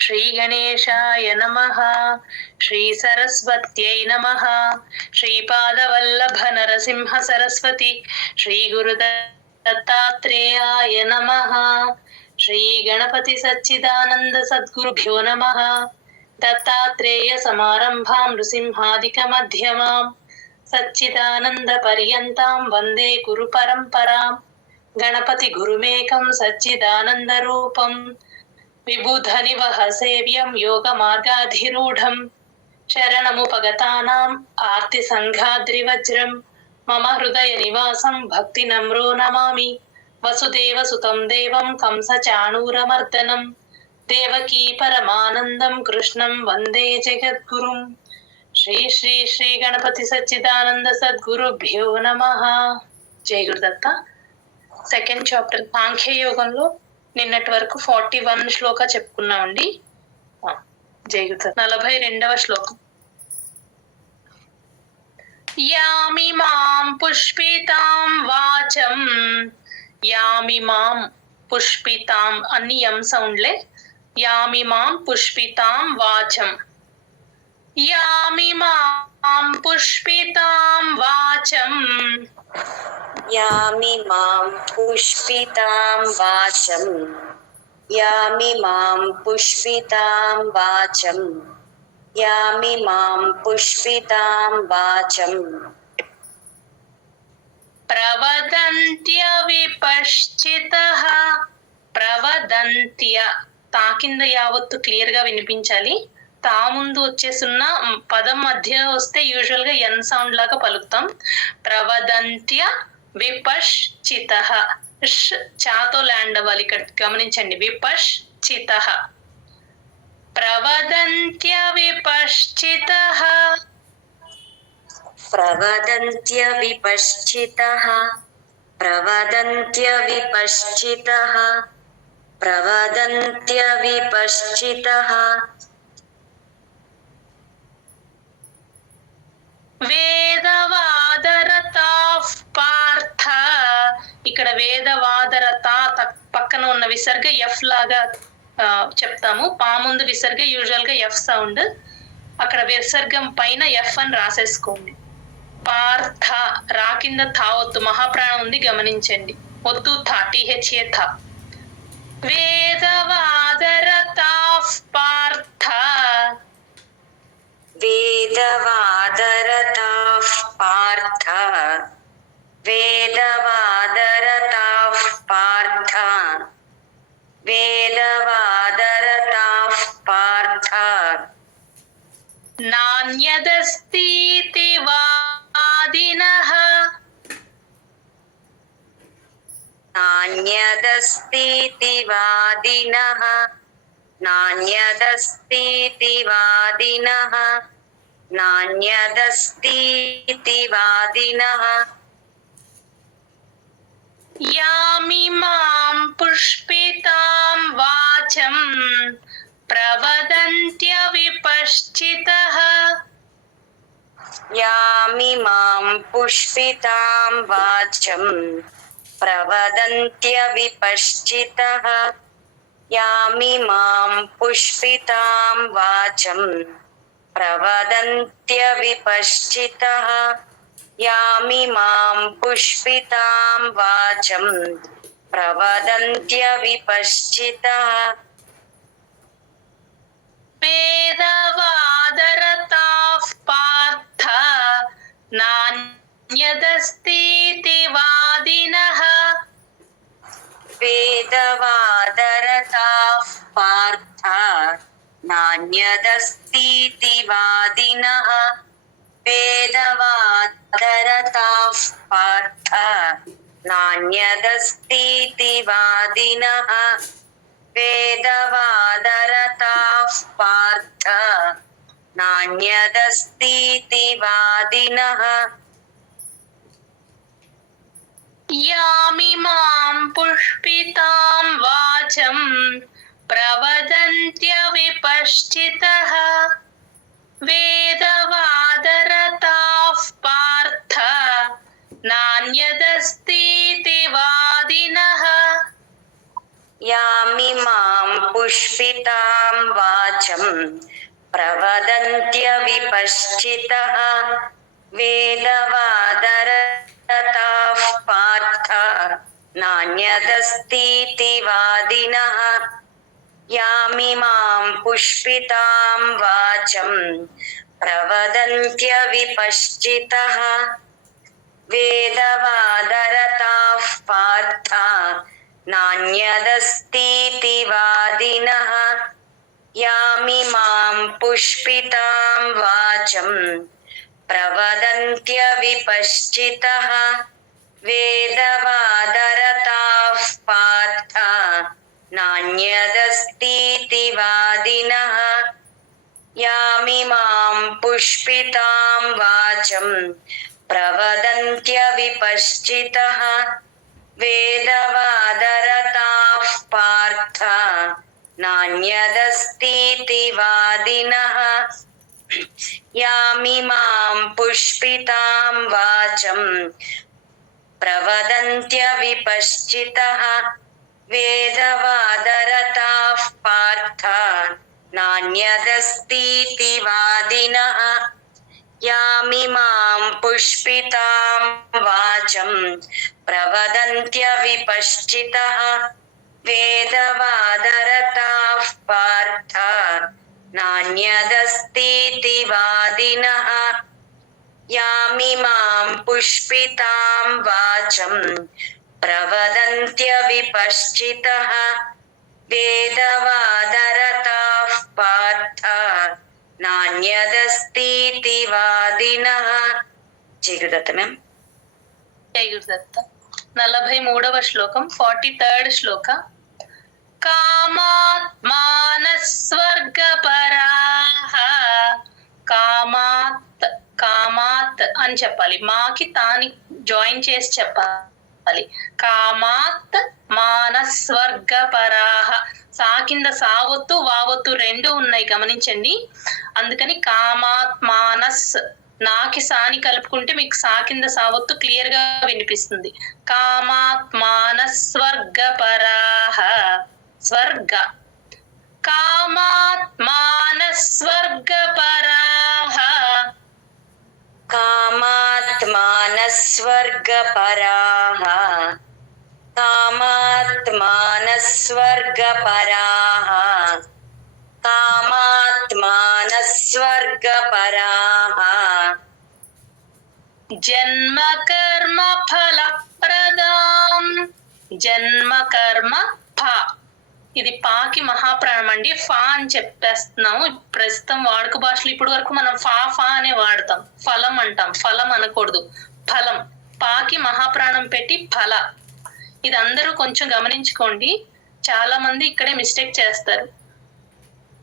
श्री गणेशाय नमः। श्री सरस्वत्यै नमः। श्रीपादवल्लभ नरसिंह सरस्वती श्री गुरुदत्तात्रेयाय नमः। श्री गणपति सच्चिदानंद सद्गुरुभ्यो नमः। दत्तात्रेय समारंभां नृसिंहादिक मध्यमां सच्चिदानंद पर्यन्तां वन्दे गुरु परम्परां। गणपति गुरुमेकं सच्चिदानंद रूपं विबुधनिवह सेव्यं योगमार्गाधिरूढं शरणमुपगतानाम् आर्तिसङ्घाद्रिवज्रं मम हृदय निवासं भक्तिनम्रो नमामि। वसुदेवसुतं देवं कंसचाणूरमर्दनं देवकी परमानन्दं कृष्णं वन्दे जगद्गुरुं। श्री श्री श्री गणपति सच्चिदानंद सद्गुरुभ्यो नमः। जय गुरुदत्त। సెకండ్ చాప్టర్ సాంఖ్య యోగంలో నిన్నటి వరకు 41 శ్లోక చెప్పుకున్నామండి. జై గురు. 42వ శ్లోకం. యామిమాం పుష్పితాం వాచం. యామిమాం పుష్పితాం అన్ని యం సౌండ్లే. యామిమాం పుష్పితాం వాచం. యామిమాం పుష్పితాం వాచం. यामिमां पुष्पितां वाचं यामिमां पुष्पितां वाचं यामिमां पुष्पितां वाचं ప్రవదంత్య విపశ్చితః. ప్రవదంత్య తా కింద యావత్తు క్లియర్ గా వినిపించాలి. తా ముందు వచ్చేసున్న పదం మధ్య వస్తే యూజువల్ గా ఎన్ సౌండ్ లాగా పలుకుతాం. ప్రవదంత్య విపశ్చితః. చాతో ల్యాండ్ అవ్వాలి ఇక్కడ గమనించండి. విపశ్చితః. ప్రవదంత్య విపశ్చితః. प्रवदन्त्य विपश्चितः प्रवदन्त्य विपश्चितः प्रवदन्त्य विपश्चितः వేదవాదరతాః పార్థ. ఇక్కడ వేదవాదరత పక్కన ఉన్న విసర్గ ఎఫ్ లాగా చెప్తాము. పా ముందు విసర్గ యూజువల్ గా ఎఫ్ సౌండ్. అక్కడ విసర్గం పైన ఎఫ్ అని రాసేసుకోండి. పార్థ రా కింద థా ఒత్తు మహాప్రాణం ఉంది గమనించండి. ఒత్తు థా టీహెచ్ఏ థా. వేదవాదరతాః పార్థ. वेदवादरताः पार्थ वेदवादरताः पार्थ वेदवादरताः पार्थ నాణ్యదస్तीति వాదినః. नान्यदस्तीति वादिनः नान्यदस्तीति वादिनः नान्यदस्तीति वादिनः యామిమాం పుష్పితాం వాచం ప్రవదంత్య విపశ్చితః. यामिमां पुष्पितां वाचं प्रवदन्त्य विपश्चितः यामिमां पुष्पितां वाचं प्रवदन्त्य विपश्चितः यामिमां पुष्पितां वाचं प्रवदन्त्य विपश्चितः వేదవాదరతాః పార్థ నాణ్యదస్तीति వాదినః. वेदवादरताः पार्थ नान्यदस्तीति वादिनः वेदवादरताः पार्थ नान्यदस्तीति वादिनः वेदवादरताः पार्थ नान्यदस्तीति वादिनः యామిమాం పుష్పితాం వాచం ప్రవదంత్య విపశ్చితః. వేదవాదరతాః పార్థ నాణ్యదస్तीति వాదినః. यामिमां పుష్పితాం వాచం ప్రవదంత్యవిపశ్చితః వేదవాదరతాః పార్థ నాన్యదస్तीति వాదినః యామిమాం పుష్పితాం వాచం ప్రవదంత్యవిపశ్చితః వేదవాదరతాః పార్థ నాన్యదస్तीति వాదినః యామిమాం పుష్పితాం వాచం ప్రవదంత్యవిపశ్చితః వేదవాదరతాః పార్థ నాన్యదస్तीति వాదినః యామిమాం పుష్పితాం వాచం ప్రవదంత్యవిపశ్చితః వేదవాదరతాః పార్థ నాన్యదస్तीति వాదినః యామిమాం పుష్పితాం వాచం ప్రవదంత్యవిపశ్చితః వేదవాదరతాః పార్థ నాన్యదస్तीति వాదినః యామిమాం పుష్పితాం వాచం ప్రవదంత్యవిపశ్చితః వేదవాదరతాః పార్థ నాన్యదస్तीति వాదినః యామిమాం పుష్పితాం వాచం ప్రవదంత్యవిపశ్చితః వేదవాదరతాః పార్థ నాన్యదస్तीति వాదినః. జై గురుదత్త మ్యామ్. జై గురుదత్త. 43వ శ్లోకం, 43rd శ్లోక. కామాత్మానస్వర్గపరాః, కామాత్ అని చెప్పాలి, మాకి తాని జాయిన్ చేసి చెప్పాలి. కామాత్ మానస్వర్గపరాః, సా కింద సావొత్తు వావొత్తు రెండు ఉన్నాయి గమనించండి. అందుకని కామాత్ మానస్, నాకి సాని కలుపుకుంటే మీకు సా కింద సావొత్తు క్లియర్ గా వినిపిస్తుంది. కామాత్ మానస్వర్గపరాః, స్వర్గ. కామాత్ మానస్వర్గపరాః, కామాత్మానస్వర్గపరాః, కామాత్మానస్వర్గపరాః, కామాత్మానస్వర్గపరాః. జన్మ కర్మ ఫలప్రదాం, జన్మ కర్మ ఫ, ఇది పాకి మహాప్రాణం అండి. ఫా అని చెప్పేస్తున్నాము ప్రస్తుతం వాడుక భాషలో. ఇప్పటి వరకు మనం ఫా అనే వాడతాం, ఫలం అంటాం. ఫలం అనకూడదు, ఫలం. పాకి మహాప్రాణం పెట్టి ఫల. ఇది అందరూ కొంచెం గమనించుకోండి, చాలా మంది ఇక్కడే మిస్టేక్ చేస్తారు.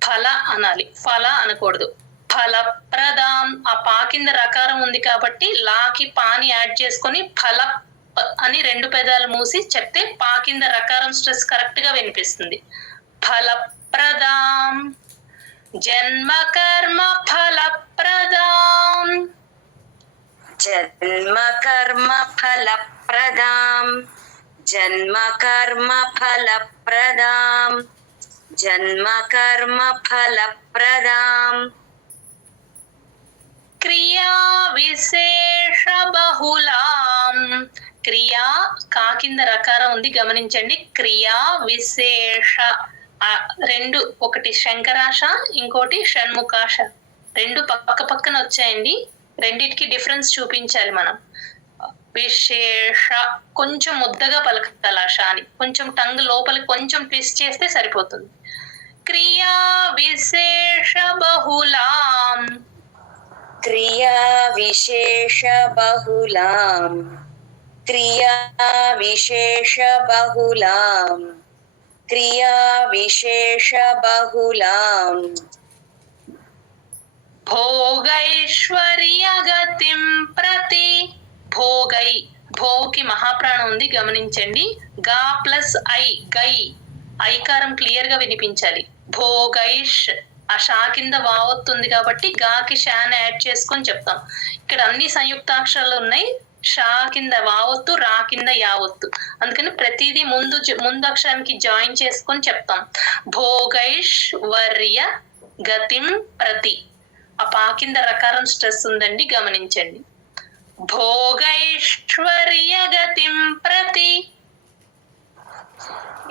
ఫల అనాలి, ఫల అనకూడదు. ఫలప్రదాం, ఆ పా కింద రకారం ఉంది కాబట్టి లాకి పాని యాడ్ చేసుకొని ఫల అని రెండు పెదాలు మూసి చెప్తే పా కింద రకారం స్ట్రెస్ కరెక్ట్ గా వినిపిస్తుంది. ఫలప్రదాం, జన్మ కర్మ ఫలప్రదాం, జన్మ కర్మ ఫలప్రదాం, జన్మ కర్మ ఫలప్రదాం, జన్మ కర్మ ఫలప్రదాం. క్రియా విశేష బహుళాం, క్రియా కా కింద రకారం ఉంది గమనించండి. క్రియా విశేష రెండు, ఒకటి శంకరాశ ఇంకోటి షణ్ముఖాశ, రెండు పక్క పక్కన వచ్చాయండి. రెండిటికి డిఫరెన్స్ చూపించాలి మనం. విశేష కొంచెం ముద్దగా పలకాలి ఆ షాని, కొంచెం టంగ్ లోపలికి కొంచెం ట్విస్ట్ చేస్తే సరిపోతుంది. క్రియా విశేష బహుళాం, క్రియా విశేష బహుళాం, క్రియా విశేష బహుళాం, క్రియా విశేష బహుళాం. భోగైశ్వర్యగతిం ప్రతి, భోగై, భోకి మహాప్రాణం ఉంది గమనించండి. గా ప్లస్ ఐ, గై, ఐకారం క్లియర్ గా వినిపించాలి. భోగైష్, ఆ షా కింద వావొత్తుంది కాబట్టి గాకి షాన్ యాడ్ చేసుకొని చెప్తాం. ఇక్కడ అన్ని సంయుక్తాక్షరాలు ఉన్నాయి, షా కింద వావొత్తు, రా కింద యావొత్తు. అందుకని ప్రతిదీ ముందు అక్షరానికి జాయిన్ చేసుకొని చెప్తాం. భోగైశ్వర్య గతిం ప్రతి. ఆ పా కింద రకారం స్ట్రెస్ ఉందండి, గమనించండి. భోగైశ్వర్య గతిం ప్రతి.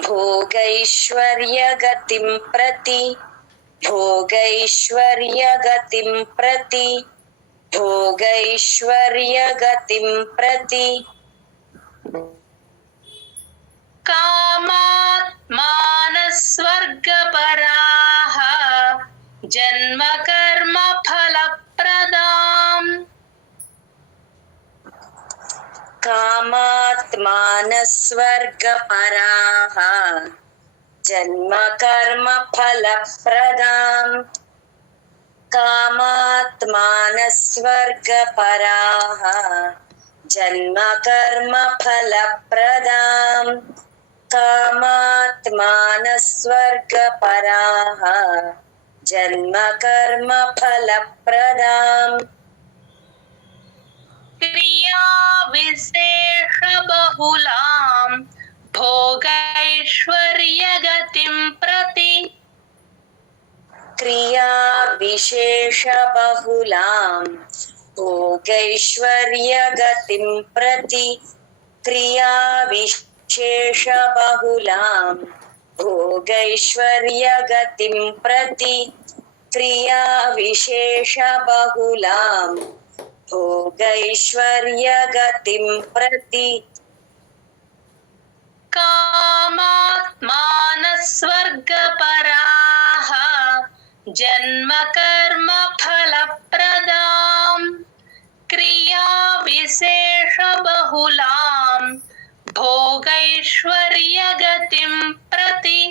భోగైశ్వర్య గతిం ప్రతి. భోగైశ్వర్య గతిం ప్రతి. భోగైశ్వర్య గతిం ప్రతి. కామాత్మానస్వర్గపరాః జన్మ కర్మ ఫలప్రదాం. కామాత్మానస్వర్గపరాః జన్మ కర్మ ఫలప్రదాం. కామాత్మానస్వర్గపరాః జన్మ కర్మ ఫలప్రదాం. కామాత్మానస్వర్గపరాః జన్మ కర్మ ఫలప్రదాం. క్రియా విశేష బహుళాం భోగైశ్వర్య గతిం ప్రతి. క్రియా విశేష బహుళాం భోగైశ్వర్య గతిం ప్రతి. క్రియా విశేష బహుళాం భోగైశ్వర్య గతిం ప్రతి. క్రియా విశేష బహుళాం భోగైశ్వర్య గతిం ప్రతి. కామాత్మానస్వర్గపరాః జన్మ కర్మ ఫలప్రదాం. క్రియా విశేష బహుళాం భోగైశ్వర్య గతిం ప్రతి.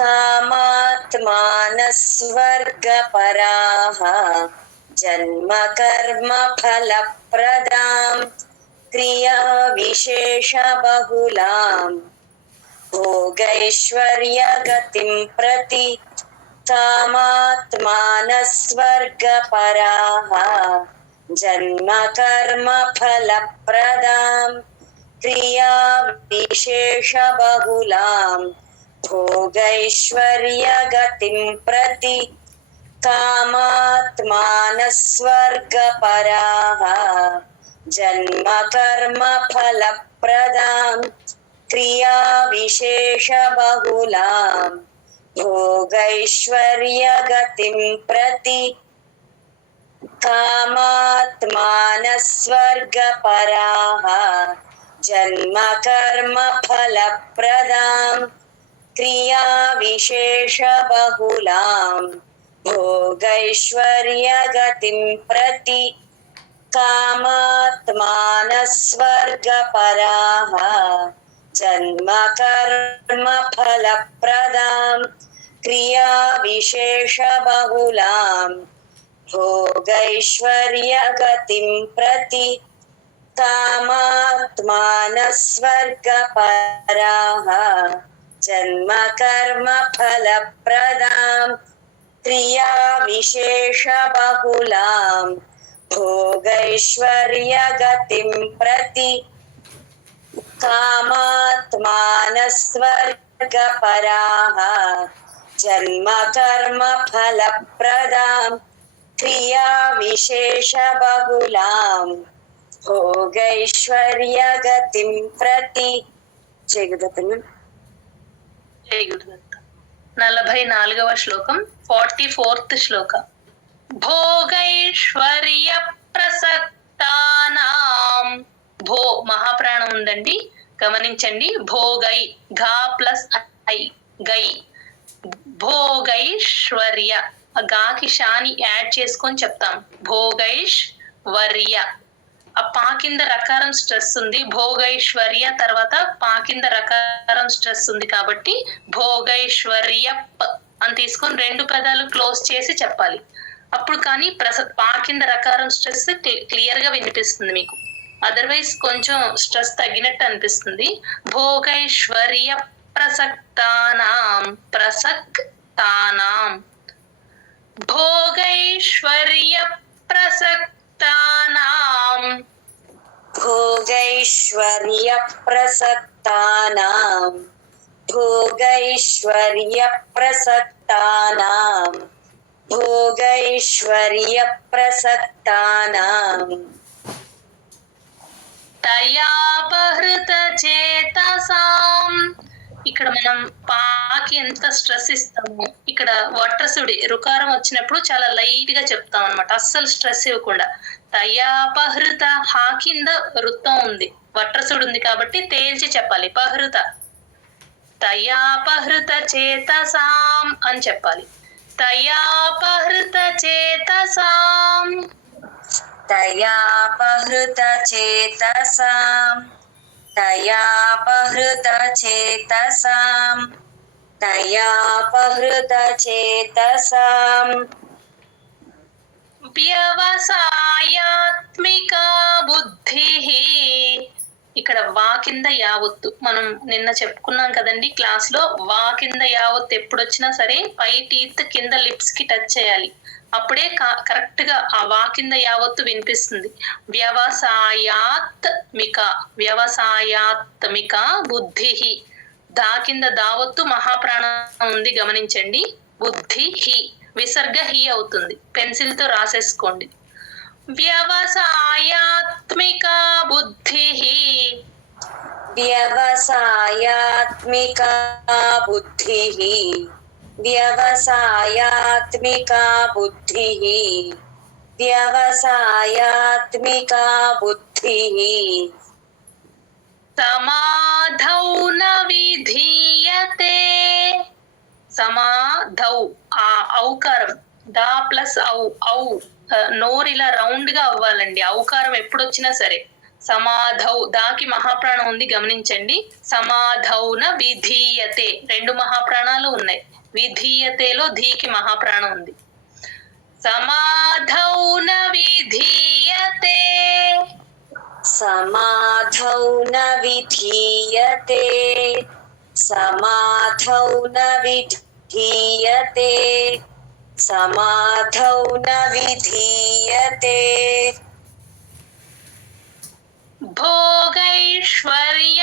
కామాత్మానస్వర్గపరాః జన్మ కర్మ ఫలప్రదాం. క్రియా విశేష బహుళాం భోగైశ్వర్య గతిం ప్రతి. కామాత్మానస్వర్గపరాః జన్మ కర్మ ఫలప్రదాం. క్రియా విశేష బహుళాం భోగైశ్వర్య గతిం ప్రతి. కామాత్మానస్వర్గపరాః జన్మ కర్మ ఫలప్రదాం. క్రియా విశేష బహుళాం భోగైశ్వర్య గతిం ప్రతి. కామాత్మానస్వర్గపరాః జన్మ కర్మ ఫలప్రదాం. క్రియా విశేష బహుళాం భోగైశ్వర్య గతిం ప్రతి. కామాత్మానస్వర్గపరాః జన్మ కర్మ ఫలప్రదాం. క్రియా విశేష బహుళాం భోగైశ్వర్య గతిం ప్రతి. కామాత్మానస్వర్గపరాః జన్మ కర్మ ఫలప్రదాం. క్రియా విశేష బహుళాం భోగైశ్వర్య గతిం ప్రతి. కామాత్మానస్వర్గపరాః జన్మ కర్మ ఫలప్రదాం. క్రియా విశేష బహుళాం భోగైశ్వర్య గతిం ప్రతి. జయ గురుదత్త. జై గురుదత్త. 44వ శ్లోకం, 44th శ్లోక. భోగైశ్వర్య ప్రసక్తానాం. భో మహాప్రాణం ఉందండి, గమనించండి. భోగై ఘా ప్లస్ ఐ గై. భోగైశ్వర్య గాకి షాని యాడ్ చేసుకొని చెప్తాం. భోగైశ్వర్య. ఆ పా కింద రకారం స్ట్రెస్ ఉంది, భోగైశ్వర్య తర్వాత పా కింద రకారం స్ట్రెస్ ఉంది కాబట్టి భోగైశ్వర్య అని తీసుకొని 2 పదాలు క్లోజ్ చేసి చెప్పాలి. అప్పుడు కానీ పా కింద రకారం స్ట్రెస్ క్లియర్ గా వినిపిస్తుంది మీకు. అదర్వైజ్ కొంచెం స్ట్రెస్ తగ్గినట్టు అనిపిస్తుంది. భోగైశ్వర్య ప్రసక్తానాం. ప్రసక్తానాం. భోగైశ్వర్య ప్రసక్తానాం. भोगैश्वर्यप्रसक्तानां भोगैश्वर्यप्रसक्तानां भोगैश्वर्यप्रसक्तानां తయాపహృత చేతసాం. ఇక్కడ మనం పాకి ఎంత స్ట్రెస్ ఇస్తాము, ఇక్కడ వట్రసుడి రుకారం వచ్చినప్పుడు చాలా లైట్ గా చెప్తాం అనమాట, అస్సలు స్ట్రెస్ ఇవ్వకుండా. తయాపహృత హా కింద వృత్తం ఉంది, వట్రసుడు ఉంది కాబట్టి తేల్చి చెప్పాలి. పహృత తయాపహృత చేతసాం అని చెప్పాలి. తయాపహృత చేతసాం तयापहृतचेतसां तयापहृतचेतसां तयापहृतचेतसां వ్యవసాయాత్మిక బుద్ధి. ఇక్కడ వా కింద యావత్తు మనం నిన్న చెప్పుకున్నాం కదండి క్లాస్ లో. వా కింద యావత్తు ఎప్పుడు వచ్చినా సరే పై టీత్ కింద లిప్స్ కి టచ్ చేయాలి, అప్పుడే కరెక్ట్ గా ఆ వా కింద యావత్తు వినిపిస్తుంది. వ్యవసాయాత్మిక వ్యవసాయాత్మిక బుద్ధి. దా కింద దావత్తు మహాప్రాణం ఉంది గమనించండి. బుద్ధి హి విసర్గ హి అవుతుంది, పెన్సిల్ తో రాసేసుకోండి. వ్యవసాయాత్మిక బుద్ధి व्यवसायात्मिका बुद्धिः व्यवसायात्मिका बुद्धिः व्यवसायात्मिका बुद्धिः సమాధౌ న విధీయతే. సమాధౌ ఆ ఔకారం దా ప్లస్ ఔ ఔ నోరు ఇలా రౌండ్ గా అవ్వాలండి ఔకారం ఎప్పుడు వచ్చినా సరే. సమాధౌ దాకి మహాప్రాణం ఉంది గమనించండి. సమాధౌన విధీయతే రెండు మహాప్రాణాలు ఉన్నాయి, విధీయతేలో ధీకి మహాప్రాణం ఉంది. సమాధౌన విధీయతే समाधौ न विधीयते समाधौ न विधीयते समाधौ न विधीयते భోగైశ్వర్య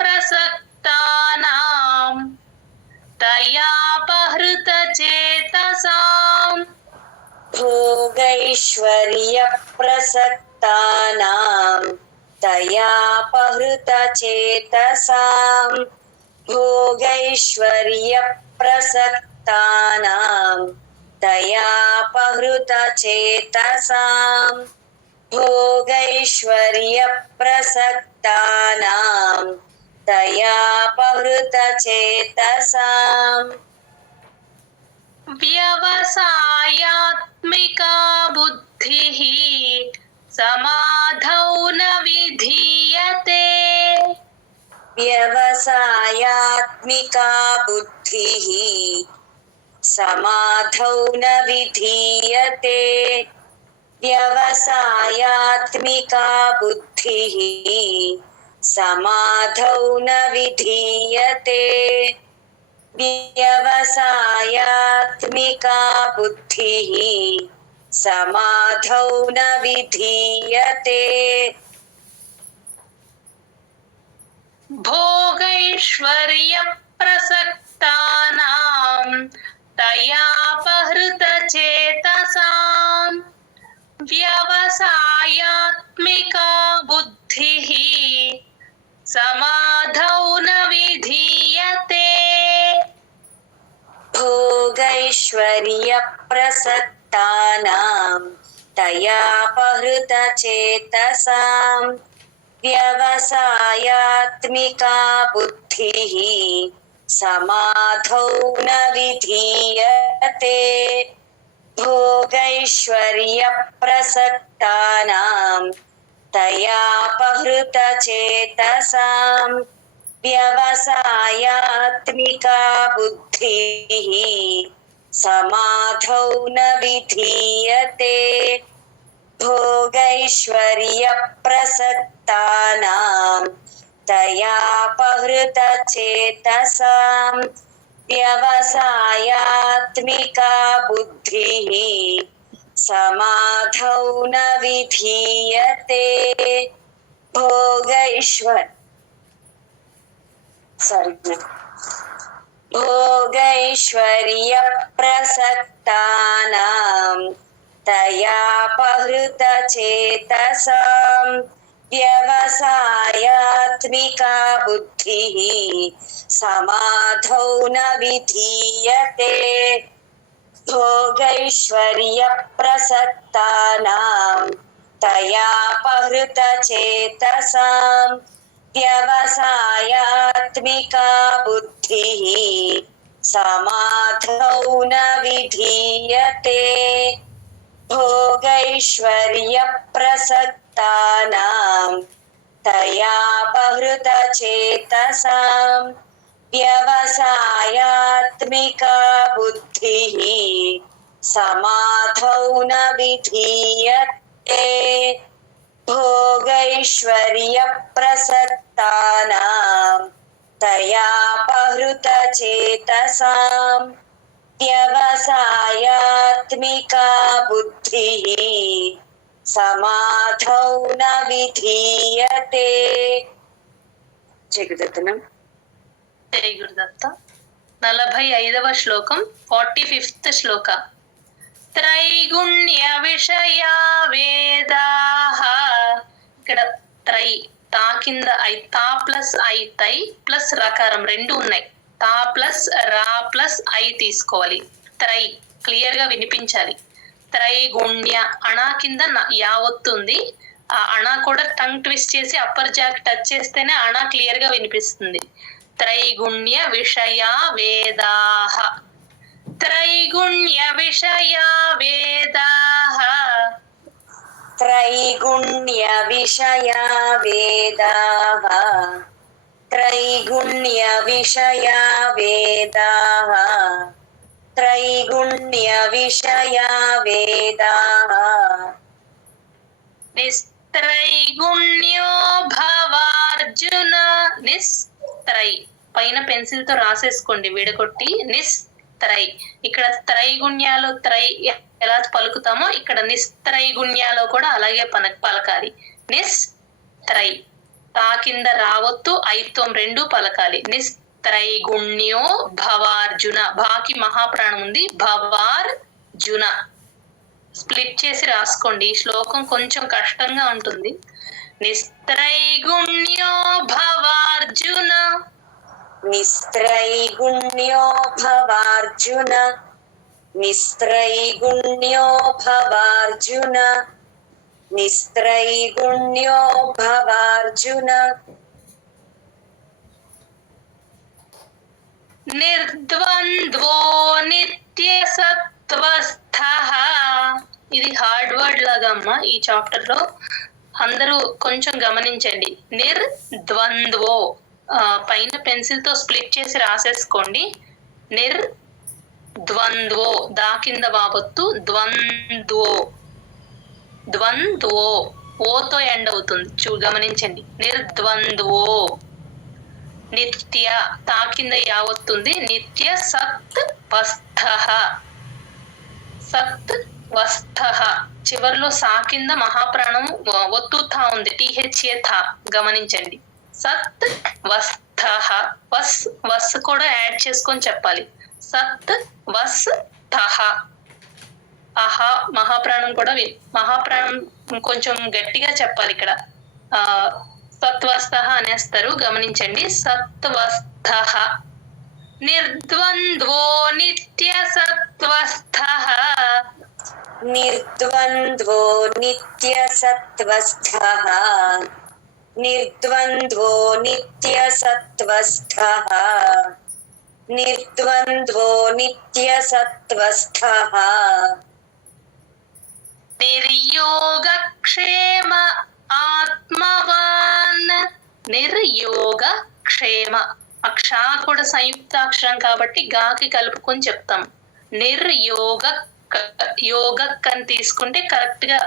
ప్రసక్తానాం తయాపహృత చేతసాం भोगैश्वर्यप्रसक्तानां तयापहृतचेतसां भोगैश्वर्यप्रसक्तानां तयापहृतचेतसां भोगैश्वर्यप्रसक्तानां तयापहृतचेतसां వ్యవసాయాత్మిక బుద్ధి సమాధౌ న విధీయతే व्यवसायात्मिका बुद्धिः समाधौ न विधीयते व्यवसायात्मिका बुद्धिः समाधौ न विधीयते व्यवसायात्मिका बुद्धिः समाधौ न विधीयते భోగైశ్వర్య ప్రసక్తానాం తయాపహృత చేతసాం వ్యవసాయాత్మిక బుద్ధి సమాధౌ న విధీయతే भोगैश्वर्यप्रसक्तानां तयापहृतचेतसां व्यवसायात्मिका बुद्धिः समाधौ न विधीयते भोगैश्वर्यप्रसक्तानां तयापहृतचेतसां व्यवसायात्मिका बुद्धिः समाधौ न विधीयते भोगैश्वर्यप्रसक्तानां तयापहृतचेतसां व्यवसायात्मिका बुद्धिः समाधौ न विधीयते भोगैश्वर भोगैश्वर्यप्रसक्तानां तयापहृतचेतसां व्यवसायात्मिका बुद्धिः समाधौ न विधीयते भोगैश्वर्यप्रसक्तानां तयापहृतचेतसां व्यवसायात्मिका बुद्धिः समाधौ न विधीयते भोगैश्वर्यप्रसक्तानां तयापहृतचेतसां व्यवसायात्मिका बुद्धिः समाधौ न विधीयते भोगैश्वर्यप्रसक्तानां तयापहृतचेतसां व्यवसायात्मिका बुद्धिः समाधौ न विधीयते. జయ గురుదత్తనం. జై గురుదత్త. 45వ శ్లోకం 45th శ్లోక. త్రైగుణ్య విషయా వేదాః. ఇక్కడ త్రై తా కింద ఐ, తా ప్లస్ ఐ, తై ప్లస్ రకారం రెండు ఉన్నాయి. తా ప్లస్ రా ప్లస్ ఐ తీసుకోవాలి. త్రై క్లియర్ గా వినిపించాలి. త్రైగుణ్య అణా కింద యా ఒత్తుంది. ఆ అణా కూడా టంగ్ ట్విస్ట్ చేసి అప్పర్ జాక్ టచ్ చేస్తేనే అణా క్లియర్ గా వినిపిస్తుంది. త్రైగుణ్య విషయా వేదాః. త్రైగుణ్య విషయా వేదాః. త్రైగుణ్య విషయా వేదాః. త్రైగుణ్య విషయా వేదాః. త్రైగుణ్య విషయా వేదాః. నిస్త్రైగుణ్యో భవార్జున. నిస్త్రై పైన పెన్సిల్ తో రాసేసుకోండి విడగొట్టి. నిస్త్రై. ఇక్కడ త్రైగుణ్యాలు త్రై ఎలా పలుకుతామో ఇక్కడ నిస్త్రైగుణ్యాలో కూడా అలాగే పలకాలి. నిస్త్రై. తా కింద రావొత్తు ఐత్వం రెండు పలకాలి. నిస్త్రైగుణ్యో భవార్జున. భాకి మహాప్రాణం ఉంది. భవార్జున స్ప్లిట్ చేసి రాసుకోండి. ఈ శ్లోకం కొంచెం కష్టంగా ఉంటుంది. నిస్త్రైగుణ్యో భవార్జున. నిస్త్రైగుణ్యో భవార్జున. నిస్త్రైగుణ్యో భవార్జున. నిస్త్రైగుణ్యో భవార్జున. నిర్ద్వంద్వో నిత్య సత్వస్థః. ఇది హార్డ్ వర్డ్ లాగా అమ్మా ఈ చాప్టర్ లో. అందరూ కొంచెం గమనించండి. నిర్ద్వంద్వో పైన పెన్సిల్ తో స్ప్లిట్ చేసి రాసేసుకోండి. నిర్ద్వంద్వో దా కింద వావొత్తు. ద్వంద్వో. ద్వంద్వో ఓతో ఎండ్ అవుతుంది. గమనించండి. నిర్ద్వంద్వో. నిత్య తా కింద యావొత్తుంది. నిత్య సత్ వస్థః. సత్ వస్థః. చివర్లో సా కింద మహాప్రాణం ఒత్తు థా ఉంది. టీహెచ్ఏ థా. గమనించండి. సత్ వస్థః. వస్ వస్ కూడా యాడ్ చేసుకొని చెప్పాలి. సత్ వస్ థః. ఆహా మహాప్రాణం కూడా మహాప్రాణం కొంచెం గట్టిగా చెప్పాలి ఇక్కడ. సత్వస్థః అనేస్తారు. గమనించండి. సత్వస్థః. నిర్ద్వంద్వో నిత్య సత్వస్థః. నిర్ద్వంద్వో నిత్య సత్వస్థః. నిర్ద్వంద్వో నిత్య సత్వస్థః. నిర్ద్వంద్వో నిత్య సత్వస్థః. నిర్యోగక్షేమ ఆత్మవాన్. నిర్యోగ క్షేమ. అక్షా కూడా సంయుక్తాక్షరం కాబట్టి గాకి కలుపుకొని చెప్తాం. నిర్యోగ యోగక్ అని తీసుకుంటే కరెక్ట్ గా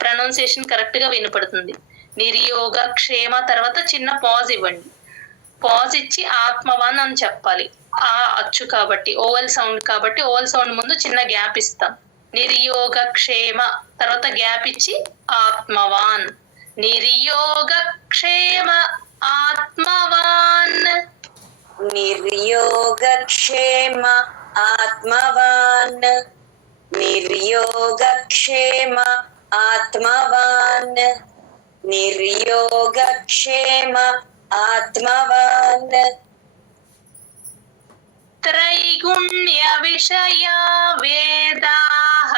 ప్రొనౌన్సియేషన్ కరెక్ట్ గా వినపడుతుంది. నిర్యోగ క్షేమ తర్వాత చిన్న పాజ్ ఇవ్వండి. పాజ్ ఇచ్చి ఆత్మవాన్ అని చెప్పాలి. ఆ అచ్చు కాబట్టి ఓవల్ సౌండ్ కాబట్టి ఓవల్ సౌండ్ ముందు చిన్న గ్యాప్ ఇస్తాం. నిర్యోగ క్షేమ తర్వాత గ్యాప్ ఇచ్చి ఆత్మవాన్. నిర్యోగక్షేమ ఆత్మవాన్ నిర్యోగక్షేమ ఆత్మవాన్ నిర్యోగక్షేమ ఆత్మవాన్ నిర్యోగక్షేమ ఆత్మవాన్ త్రైగుణ్య విషయా వేదాః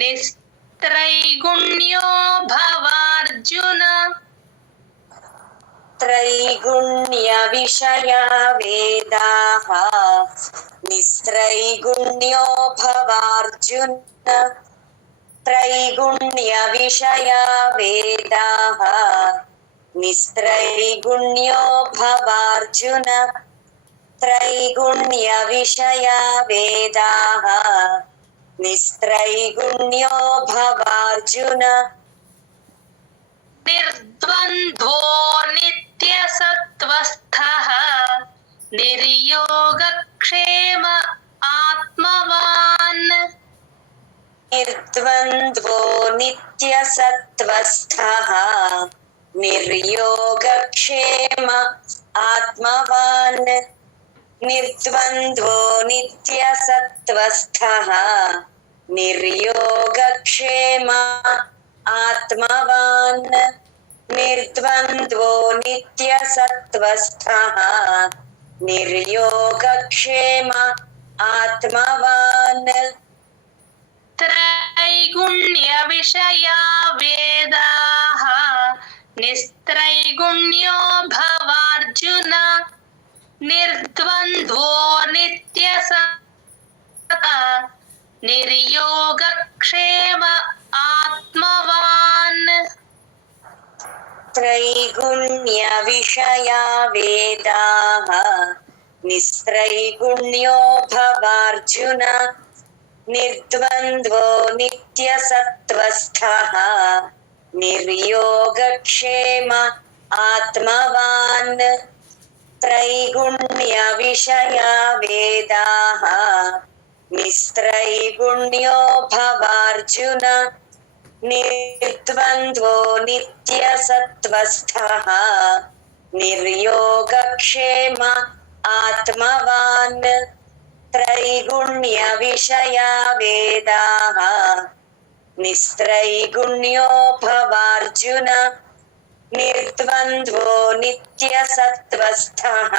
నిస్త్రైగుణ్యో భవార్జున త్రైగుణ్య విషయా వేదాః నిస్త్రైగుణ్యో భవార్జున త్రైగుణ్య విషయా వేదాః నిస్త్రైగుణ్యో భవార్జున త్రైగుణ్య విషయా వేదాః నిస్త్రైగుణ్యో భవార్జున నిర్ద్వంద్వో నిత్యసత్వస్థః నిర్యోగక్షేమ ఆత్మవాన్ నిర్ద్వంద్వో నిత్యసత్వస్థః నిర్యోగక్షేమ ఆత్మవాన్ నిర్ద్వంద్వో నిత్యసత్వస్థః నిర్యోగక్షేమ ఆత్మవాన్ నిర్ద్వంద్వో నిత్యసత్వస్థః నిర్యోగక్షేమ ఆత్మవాన్ త్రైగుణ్య విషయా వేదాః నిస్త్రైగుణ్యో భవార్జున నిర్ద్వంద్వో నిత్యసత్వస్థః నిర్యోగక్షేమ ఆత్మవాన్ త్రైగుణ్య విషయా వేదాః నిస్త్రైగుణ్యో భవార్జున నిర్ద్వంద్వో నిత్యసత్వస్థః నిర్యోగక్షేమ ఆత్మవాన్ త్రైగుణ్య విషయా వేదాః నిస్త్రైగుణ్యో భవార్జున నిర్ద్వంద్వో నిత్యసత్వస్థః నిర్యోగక్షేమ ఆత్మవాన్ త్రైగుణ్య విషయా వేదాః నిస్త్రైగుణ్యో భవార్జున నిర్ద్వంద్వో నిత్యసత్వస్థః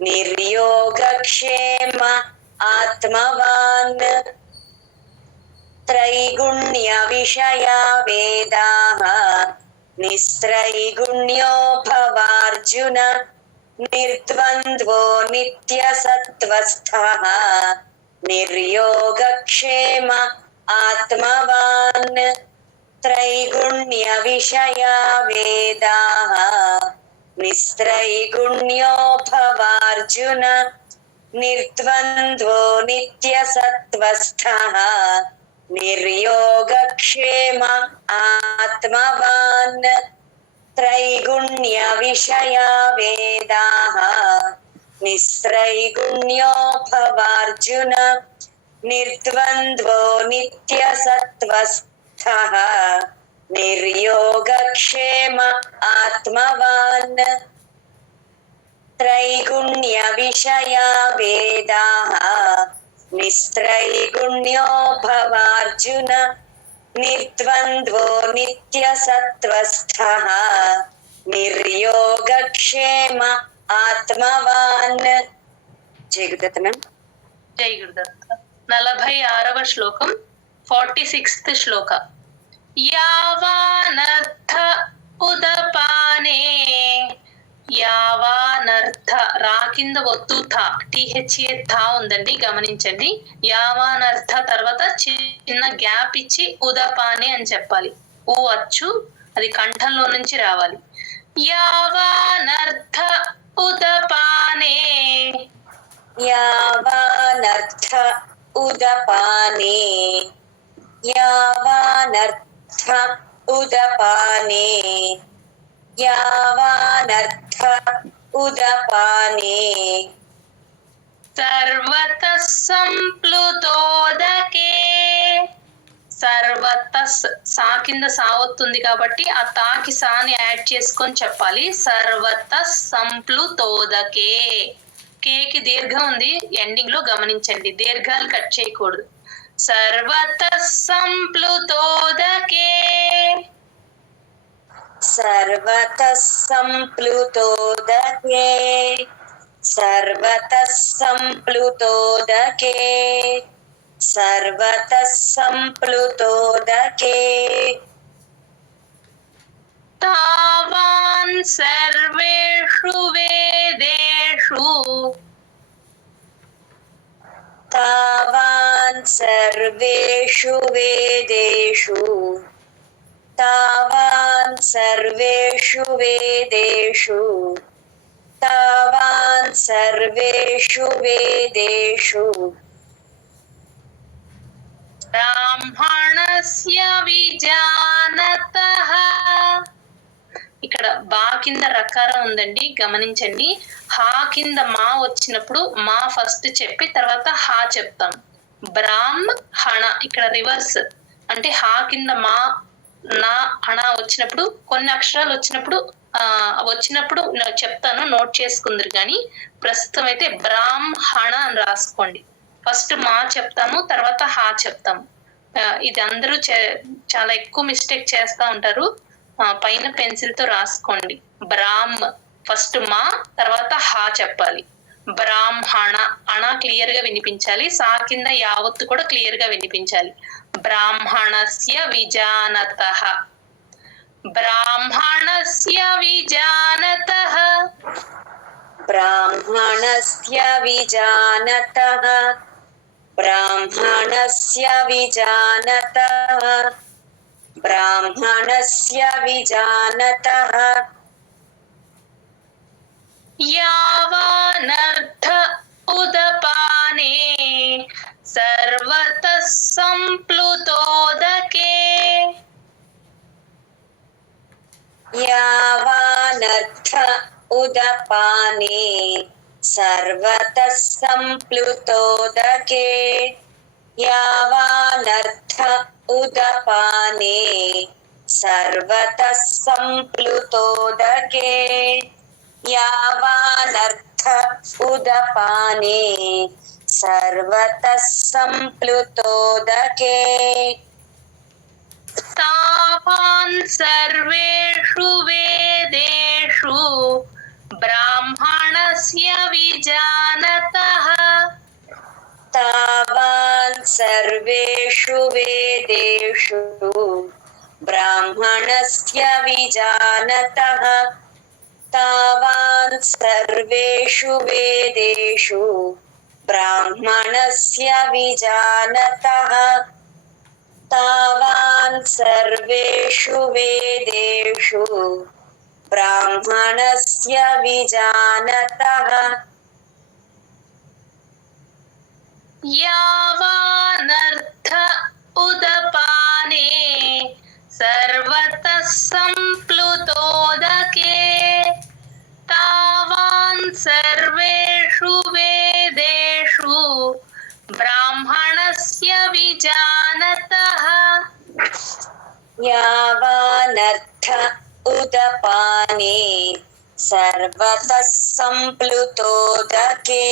నిర్యోగక్షేమ ఆత్మవాన్ త్రైగుణ్య విషయా వేదాః నిస్త్రైగుణ్యో భవార్జున నిర్ద్వంద్వో నిత్యసత్వస్థః నిర్యోగక్షేమ ఆత్మవాన్ త్రైగుణ్య విషయా వేదాః నిస్త్రైగుణ్యో భవార్జున నిర్ద్వంద్వో నిత్యసత్వస్థః నిర్యోగక్షేమ ఆత్మవాన్ త్రైగుణ్య విషయా వేదాః నిస్త్రైగుణ్యో భవార్జున నిర్ద్వంద్వో నిత్యసత్వస్థః నిర్యోగక్షేమ ఆత్మవాన్ త్రైగుణ్య విషయా వేదాః నిస్త్రైగుణ్యో భవార్జున నిర్ద్వంద్వో నిత్యసత్వస్థః నిర్యోగక్షేమ ఆత్మవాన్. జై గురుదత్త మ్యామ్. జై గురుదత్త. 46వ శ్లోకం 46th శ్లోక. యావానర్థ ఉదపానే యావానర్థ రా కింద ఒత్తు థా టిహెచ్ఏ థా ఉందండి, గమనించండి. యావానర్థ తర్వాత చిన్న గ్యాప్ ఇచ్చి ఉదపానే అని చెప్పాలి. ఓ అచ్చు అది కంఠంలో నుంచి రావాలి. యావానర్థ ఉదపానే యావానర్థ ఉదపానే యావానర్థ ఉదపానే యావానర్థ ఉదపానే సర్వతః సంప్లుతోదకే సర్వత సా కింద సా వస్తుంది కాబట్టి ఆ తాకి సాని యాడ్ చేసుకొని చెప్పాలి. సర్వత సంప్లుతోదకే. కేకి దీర్ఘం ఉంది ఎండింగ్ లో, గమనించండి, దీర్ఘాలు కట్ చేయకూడదు. సర్వత సంప్లుతోదకే. सर्वतः सम्प्लुतोदके सर्वतः सम्प्लुतोदके सर्वतः सम्प्लुतोदके तावान् सर्वेषु वेदेषु तावान् सर्वेषु वेदेषु तावान् सर्वेषु वेदेषु तावान् सर्वेषु वेदेषु బ్రాహ్మణస్య విజానతః. ఇక్కడ బా కింద రకారం ఉందండి, గమనించండి. హా కింద మా వచ్చినప్పుడు మా ఫస్ట్ చెప్పి తర్వాత హా చెప్తాం. బ్రాహ్మణ ఇక్కడ రివర్స్, అంటే హా కింద మా నా హణ వచ్చినప్పుడు, కొన్ని అక్షరాలు వచ్చినప్పుడు చెప్తాను, నోట్ చేసుకుందరు. కానీ ప్రస్తుతం అయితే బ్రాహ్మణ అని రాసుకోండి. ఫస్ట్ మా చెప్తాము, తర్వాత హా చెప్తాము. ఇది అందరూ చాలా ఎక్కువ మిస్టేక్ చేస్తూ ఉంటారు. పైన పెన్సిల్ తో రాసుకోండి. బ్రాహ్మ్ ఫస్ట్ మా, తర్వాత హా చెప్పాలి. బ్రాహ్మణ అణ క్లియర్ గా వినిపించాలి. సా కింద యావత్తు కూడా క్లియర్ గా వినిపించాలి. బ్రాహ్మణస్య విజానతః. బ్రాహ్మణస్య విజానతః. ब्राह्मणस्य विजानतः ब्राह्मणस्य विजानतः ब्राह्मणस्य विजानतः यावानर्थ उदपाने सर्वतः सम्प्लुतोदके. यावानर्थ उदपाने सर्वतः सम्प्लुतोदके यावानर्थ उदपाने सर्वतः सम्प्लुतोदके यावानर्थ उदपाने सर्वतः सम्प्लुतोदके तावान् सर्वेषु वेदेषु ब्राह्मणस्य विजानतः. तावान् सर्वेषु वेदेषु ब्राह्मणस्य विजानतः तावान् सर्वेषु वेदेषु ब्राह्मणस्य विजानतः तावान् सर्वेषु वेदेषु ब्राह्मणस्य विजानतः यावानर्थ उदपाने सर्वतः सम्प्लुतोदके तावान् सर्वेषु वेदेषु ब्राह्मणस्य विजानतः. यावानर्थ उदपाने सर्वतः सम्प्लुतोदके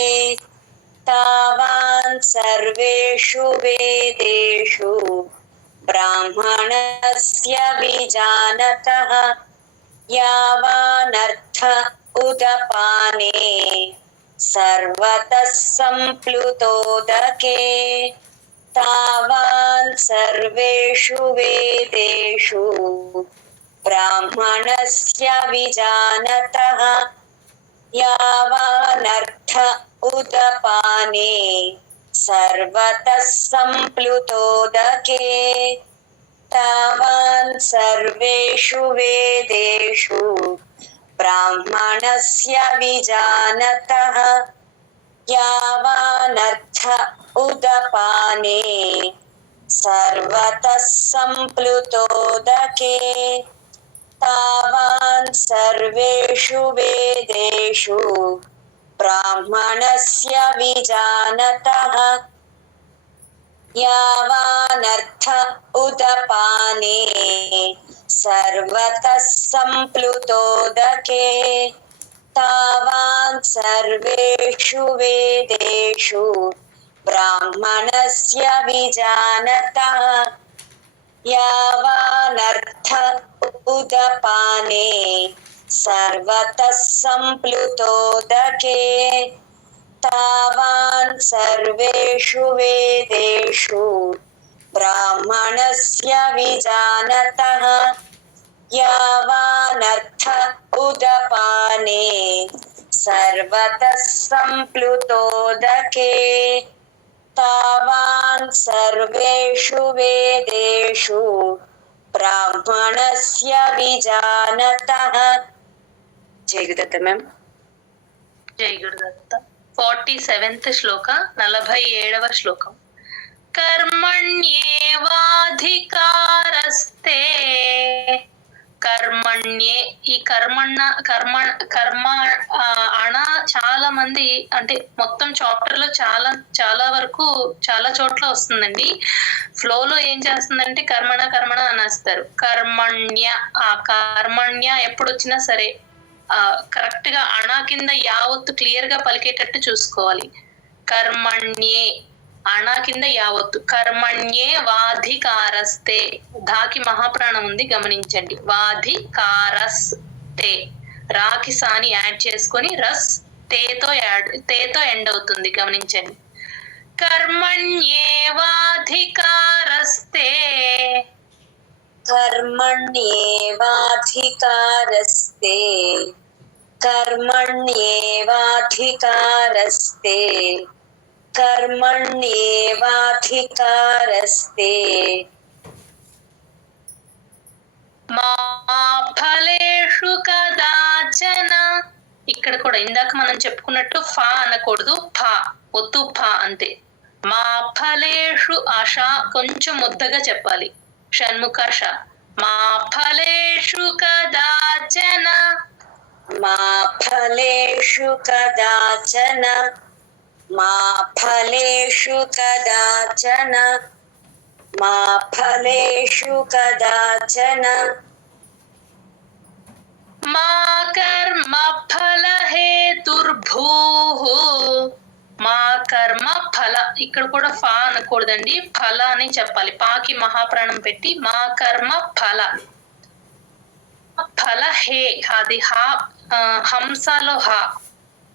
तावान् सर्वेषु वेदेषु ब्राह्मणस्य विजानतः यावानर्थ उदपाने सर्वतः सम्प्लुतोदके तावान् सर्वेषु वेदेषु ब्राह्मणस्य विजानतः यावानर्थ उदपाने सर्वतः सम्प्लुतोदके तावान् सर्वेषु वेदेषु ब्राह्मणस्य विजानतः यावानर्थ उदपाने सर्वतः सम्प्लुतोदके तावान् सर्वेषु वेदेषु ब्राह्मणस्य विजानतः यावानर्थ उदपाने सर्वतः सम्प्लुतोदके तावान् सर्वेषु वेदेषु ब्राह्मणस्य विजानतः यावानर्थ उदपाने सर्वतः सम्प्लुतोदके तावान् सर्वेषु वेदेषु ब्राह्मणस्य विजानतः यावानर्थ उदपाने सर्वतः सम्प्लुतोदके तावान् सर्वेषु वेदेषु ब्राह्मणस्य विजानतः। जय गुरुदत्त मैम। జై గురుదత్త. 47th శ్లోక 47వ శ్లోకం. కర్మణ్యేవాధికారస్తే. కర్మణ్యే, ఈ కర్మ అణ చాలా మంది అంటే మొత్తం చాప్టర్ లో చాలా వరకు చాలా చోట్ల వస్తుందండి. ఫ్లోలో ఏం చేస్తుందంటే కర్మణ అనేస్తారు. కర్మణ్య, ఆ కర్మణ్య ఎప్పుడు వచ్చినా సరే కరెక్ట్ గా అణ కింద యావత్తు క్లియర్ గా పలికేటట్టు చూసుకోవాలి. కర్మణ్యే అణ కింద యావత్తు. కర్మణ్యే వాధికారస్తే, ధాకి మహాప్రాణం ఉంది గమనించండి. వాధికారస్తే, రాకి సాని యాడ్ చేసుకొని రస్ తేతో ఎండ్ అవుతుంది గమనించండి. కర్మణ్యే వాధికారస్తే. कर्मण्येवाधिकारस्ते कर्मण्येवाधिकारस्ते कर्मण्येवाधिकारस्ते మా ఫలేషు కదాచన. ఇక్కడ కూడా ఇందాక మనం చెప్పుకున్నట్టు ఫా అనకూడదు, ఫా ఒత్తు ఫా అంతే. మా ఫలేషు ఆశ కొంచెం ముద్దగా చెప్పాలి. షణ్ముఖాష. మా ఫలేషు కదాచన. మా ఫలేషు కదాచన మా ఫలేషు కదాచన మా ఫలేషు కదాచన మా కర్మ ఫల హేతుర్భూః. మా కర్మ ఫల, ఇక్కడ కూడా ఫా అనకూడదండి, ఫల అని చెప్పాలి. పాకి మహాప్రాణం పెట్టి మా కర్మ ఫల. ఫల హే, అది హా, హంసలో హా.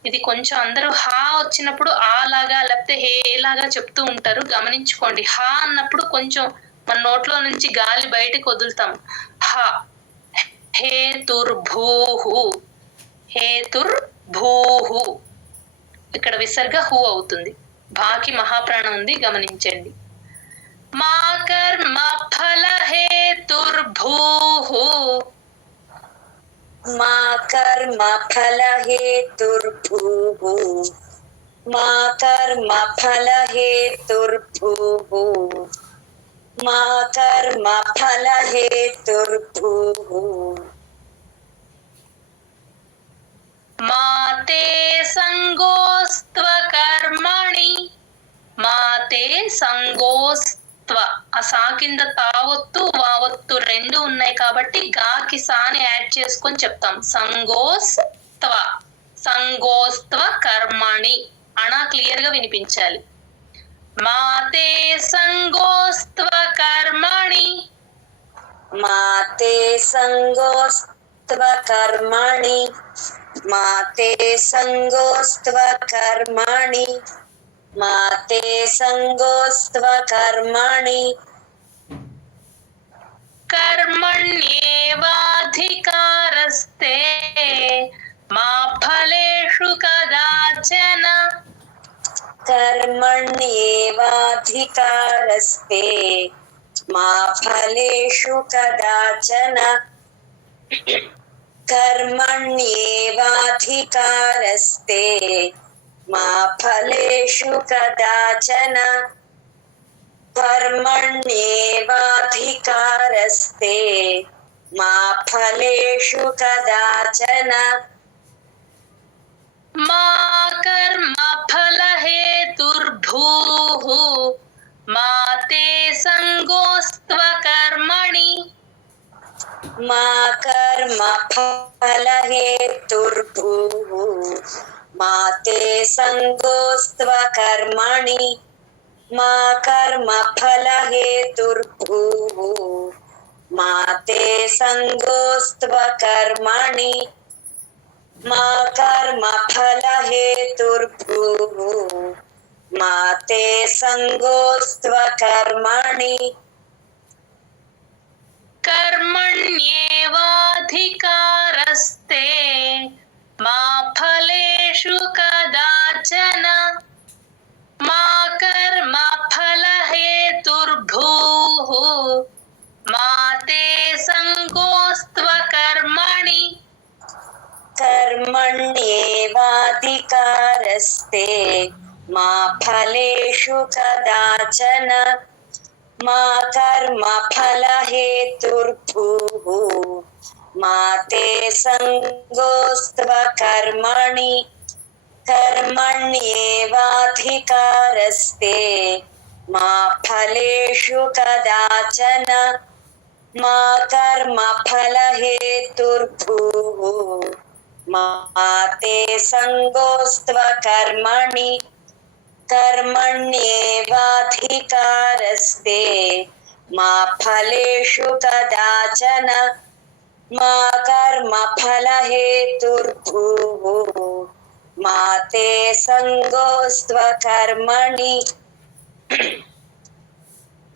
ఇది కొంచెం అందరూ హా వచ్చినప్పుడు ఆ లాగా లేకపోతే హే లాగా చెప్తూ ఉంటారు, గమనించుకోండి. హా అన్నప్పుడు కొంచెం మన నోట్లో నుంచి గాలి బయటకు వదులుతాం. హా. హేతుర్భూః, హేతుర్భూః. ఇక్కడ విసర్గ హూ అవుతుంది. భాకి మహాప్రాణం ఉంది గమనించండి. మా కర్మ ఫల హేతుర్భూః. మా కర్మ ఫల హేతుర్భూః మా కర్మ ఫల హేతుర్భూః మా కర్మ ఫల హేతుర్భూః మాతే సంగోస్త్వ కర్మణి. మాతే సంగోస్త్వ, ఆ సా కింద తావొత్తు వావొత్తు రెండు ఉన్నాయి కాబట్టి గాకి సాని యాడ్ చేసుకొని చెప్తాం. సంగోస్త్వ, సంగోస్త్వ కర్మణి. అణ క్లియర్ గా వినిపించాలి. మాతే సంగోస్త్వ కర్మణి. మాతే సంగోస్త్వ కర్మణి మాతే సంగోస్త్వ కర్మణి మాతే సంగోస్త్వ కర్మణి కర్మణ్యేవాధికారస్తే మా ఫలేషు కదాచన. कर्मण्येवाधिकारस्ते मा फलेषु कदाचन कर्मण्येवाधिकारस्ते मा फलेषु कदाचन कर्मण्येवाधिकारस्ते मा फलेषु कदाचन మా కర్మ ఫల హేతుర్భూః मा ते सङ्गोऽस्त्वकर्मणि मा कर्मफलहेतुर्भूः मा ते सङ्गोऽस्त्वकर्मणि मा कर्मफलहेतुर्भूः मा ते सङ्गोऽस्त्वकर्मणि मा कर्मफलहेतुर्भूः मा ते सङ्गोऽस्त्वकर्मणि कर्मण्येवाधिकारस्ते मा फलेषु कदाचन मा कर्मफलहेतुर्भूः मा ते सङ्गोऽस्त्वकर्मणि कर्मण्येवाधिकारस्ते मा फलेषु कदाचन मा कर्मफलहेतुर्भूः मा ते सङ्गोऽस्त्वकर्मणि कर्मण्येवाधिकारस्ते मा फलेषु कदाचन मा कर्मफलहेतुर्भूः मा ते सङ्गोऽस्त्वकर्मणि कर्मण्येवाधिकारस्ते मा फलेषु कदाचन मा कर्मफलहेतुर्भूः मा ते सङ्गोऽस्त्वकर्मणि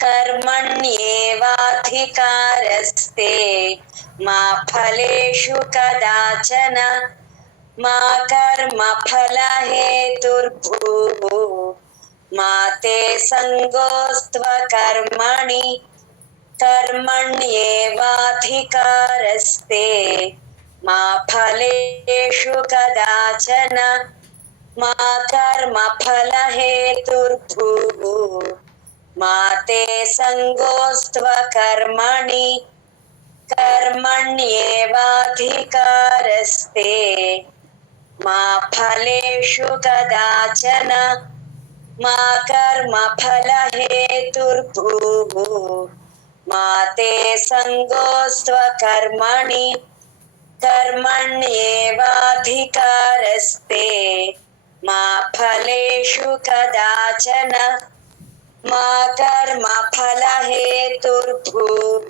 कर्मण्येवाधिकारस्ते मा फलेषु कदाचन मा कर्मफलहेतुर्भूः मा ते सङ्गोऽस्त्वकर्मणि कर्मण्येवाधिकारस्ते मा फलेषु कदाचन मा कर्मफलहेतुर्भूः मा ते सङ्गोऽस्त्वकर्मणि कर्मण्येवाधिकारस्ते मा फलेषु कदाचन मा कर्मफलहेतुर्भूः मा ते सङ्गोऽस्त्वकर्मणि कर्मण्येवाधिकारस्ते मा फलेषु कदाचन मा कर्मफलहेतुर्भूः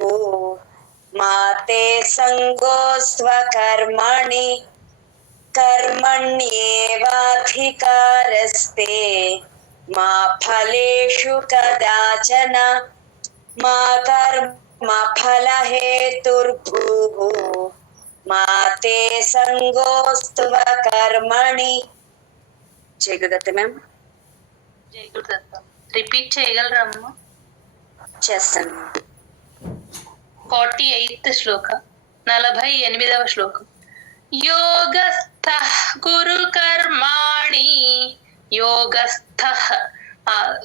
मा ते सङ्गोऽस्त्वकर्मणि कर्मण्येवाधिकारस्ते मा फलेषु कदाचन मा कर्मफलहेतुर्भूः మా తే సంగోస్త్వకర్మణి. జై గురుదత్త మ్యామ్. జై గురుదత్త. రిపీట్ చేయగలరమ్మా? చేస్తాను. 48th శ్లోక, 48వ శ్లోకం. యోగస్థః కురు కర్మాణి. యోగస్థః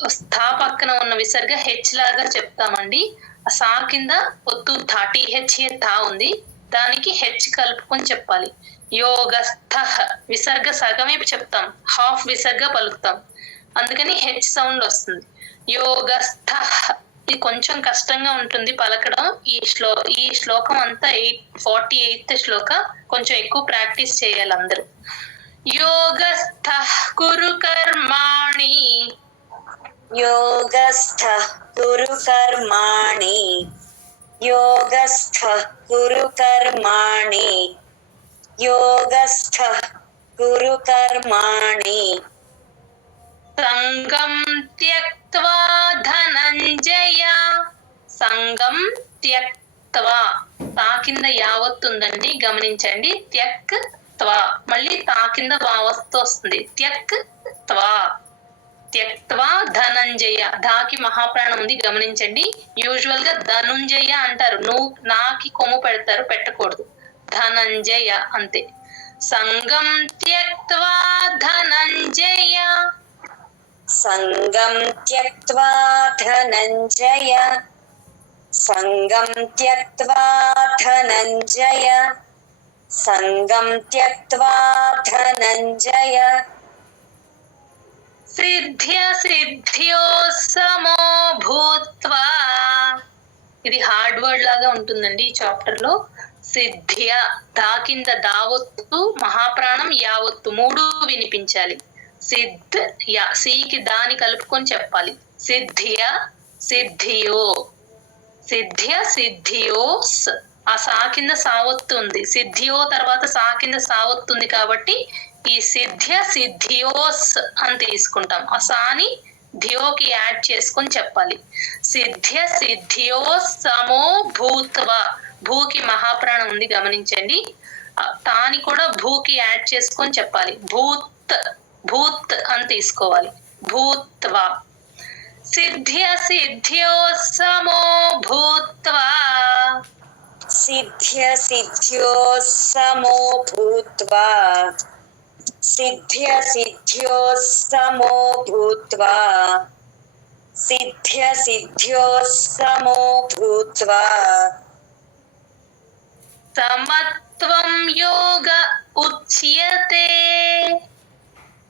స్థా పక్కన ఉన్న విసర్గ హెచ్ లాగా చెప్తామండి. ఆ సా కింద ఒత్తు థాటి హెచ్ థా ఉంది, దానికి హెచ్ కలుపుకొని చెప్పాలి. యోగస్థః విసర్గ సగమే చెప్తాం, హాఫ్ విసర్గ పలుకుతాం, అందుకని హెచ్ సౌండ్ వస్తుంది. యోగస్థః ఇది కొంచెం కష్టంగా ఉంటుంది పలకడం. ఈ శ్లోకం అంతా 48th శ్లోక, కొంచెం ఎక్కువ ప్రాక్టీస్ చేయాలి అందరూ. యోగస్థః కురు కర్మాణి. యోగస్థః కురు కర్మాణి. యోగస్థః కురు కర్మాణి. యోగస్థః కురు కర్మాణి. సంగం త్యక్త్వా ధనంజయ. సంగం త్యక్త్వా, తా కింద యావత్తుందండి, గమనించండి. త్యక్త్వా, మళ్ళీ తా కింద వావత్తు వస్తుంది. త్యక్త్వా. త్యక్త్వా ధనంజయ, ధాకి మహాప్రాణం ఉంది, గమనించండి. యూజువల్ గా ధనుంజయ అంటారు, నువ్వు నాకి కొమ్ము పెడతారు, పెట్టకూడదు. ధనంజయ అంతే. సంగం త్యక్త్వా ధనంజయ. సంగం త్యక్త్వా ధనంజయ. సంగం త్యక్త్వా ధనంజయ. సంగం త్యక్త్వా ధనంజయ. సిద్ధ్య సిద్ధ్యో సమో భూత్వా. ఇది హార్డ్ వర్డ్ లాగా ఉంటుందండి ఈ చాప్టర్ లో. సిద్ధ్య దా కింద దావొత్తు, మహాప్రాణం యావత్తు మూడు వినిపించాలి. సిద్ధ్ యా, సికి దాని కలుపుకొని చెప్పాలి. సిద్ధ్య సిద్ధియో, సిద్ధ్య సిద్ధియో. ఆ సా కింద సావత్తు ఉంది, సిద్ధియో తర్వాత సా కింద సావత్తు ఉంది కాబట్టి ఈ సిద్ధ్య సిద్ధియోస్ అని తీసుకుంటాం. ఆ సాని ధియోకి యాడ్ చేసుకొని చెప్పాలి. సిద్ధ్య సిద్ధియో సమో భూత్వా. భూకి మహాప్రాణం ఉంది గమనించండి. తాని కూడా భూకి యాడ్ చేసుకొని చెప్పాలి. భూత్ భూత్ అని తీసుకోవాలి. భూత్వా. సిద్ధ్య సిద్ధ్యో సమో భూత్వా. సిద్ధ్య సిద్ధ్యో సమో భూత్వా. సిద్ధ్య సిద్ధ్యో సమో భూత్వా. సిద్ధ్య సిద్ధ్యో సమో భూత్వా. సమత్వం యోగ ఉచ్యతే.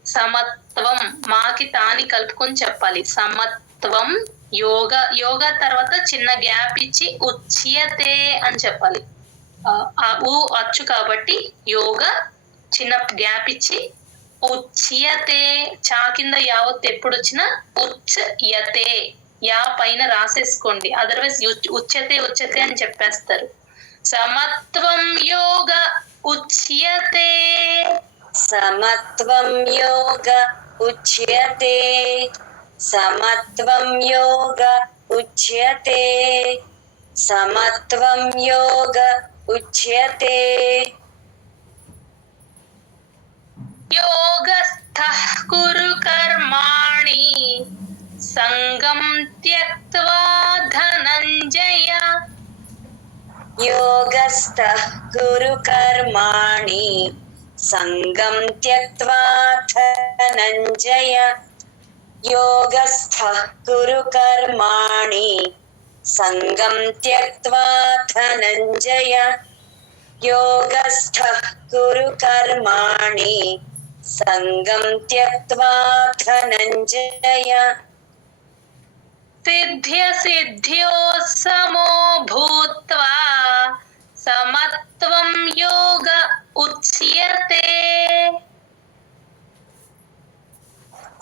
సమత్వం మాకి తాని కలుపుకొని చెప్పాలి. సమత్వం యోగ, యోగ తర్వాత చిన్న గ్యాప్ ఇచ్చి ఉచ్యతే అని చెప్పాలి. ఆ ఊ అచ్చు కాబట్టి యోగ చిన్న గ్యాప్ ఇచ్చి ఉచ్యతే. చా కింద యావత్ ఎప్పుడు వచ్చినా ఉచ్యతే యా పైన రాసేసుకోండి, అదర్వైజ్ ఉచ్యతే ఉచ్యతే అని చెప్పేస్తారు. సమత్వం యోగ ఉచ్యతే. సమత్వం యోగ ఉచ్యతే. సమత్వం యోగ ఉచ్యతే. సమత్వం యోగ ఉచ్యతే. యోగస్థః కురు కర్మాణి సంగం త్యక్త్వా ధనంజయ. యోగస్థః కురు కర్మాణి సంగం త్యక్త్వా ధనంజయ. యోగస్థః కురు కర్మాణి సంగం త్యక్త్వా ధనంజయ. యోగస్థః కురు కర్మాణి సంగం త్యక్త్వా ధనంజయ. సిద్ధ్య సిద్ధ్యో సమో భూత్వా. సమత్వం యోగ ఉచ్యతే.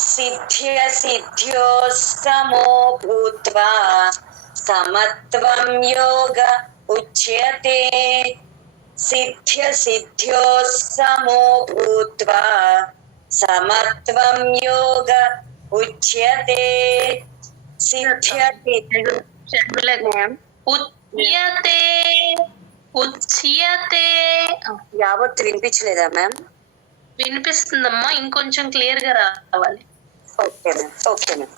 సిద్ధ్య సిద్ధ్యో సమో భూత్వా. సమత్వం యోగ ఉచ్యతే. సిద్ధ్య సిద్ధ్యో సమో భూత్వా. సమత్వం యోగ ఉచ్యతే. సిద్ధ్య ఉచ్యతే ఉచ్యతే. యావత్ వినిపించలేదా మ్యామ్? వినిపిస్తుందమ్మా, ఇంకొంచెం క్లియర్ గా రావాలి. Okay ma'am, okay ma'am.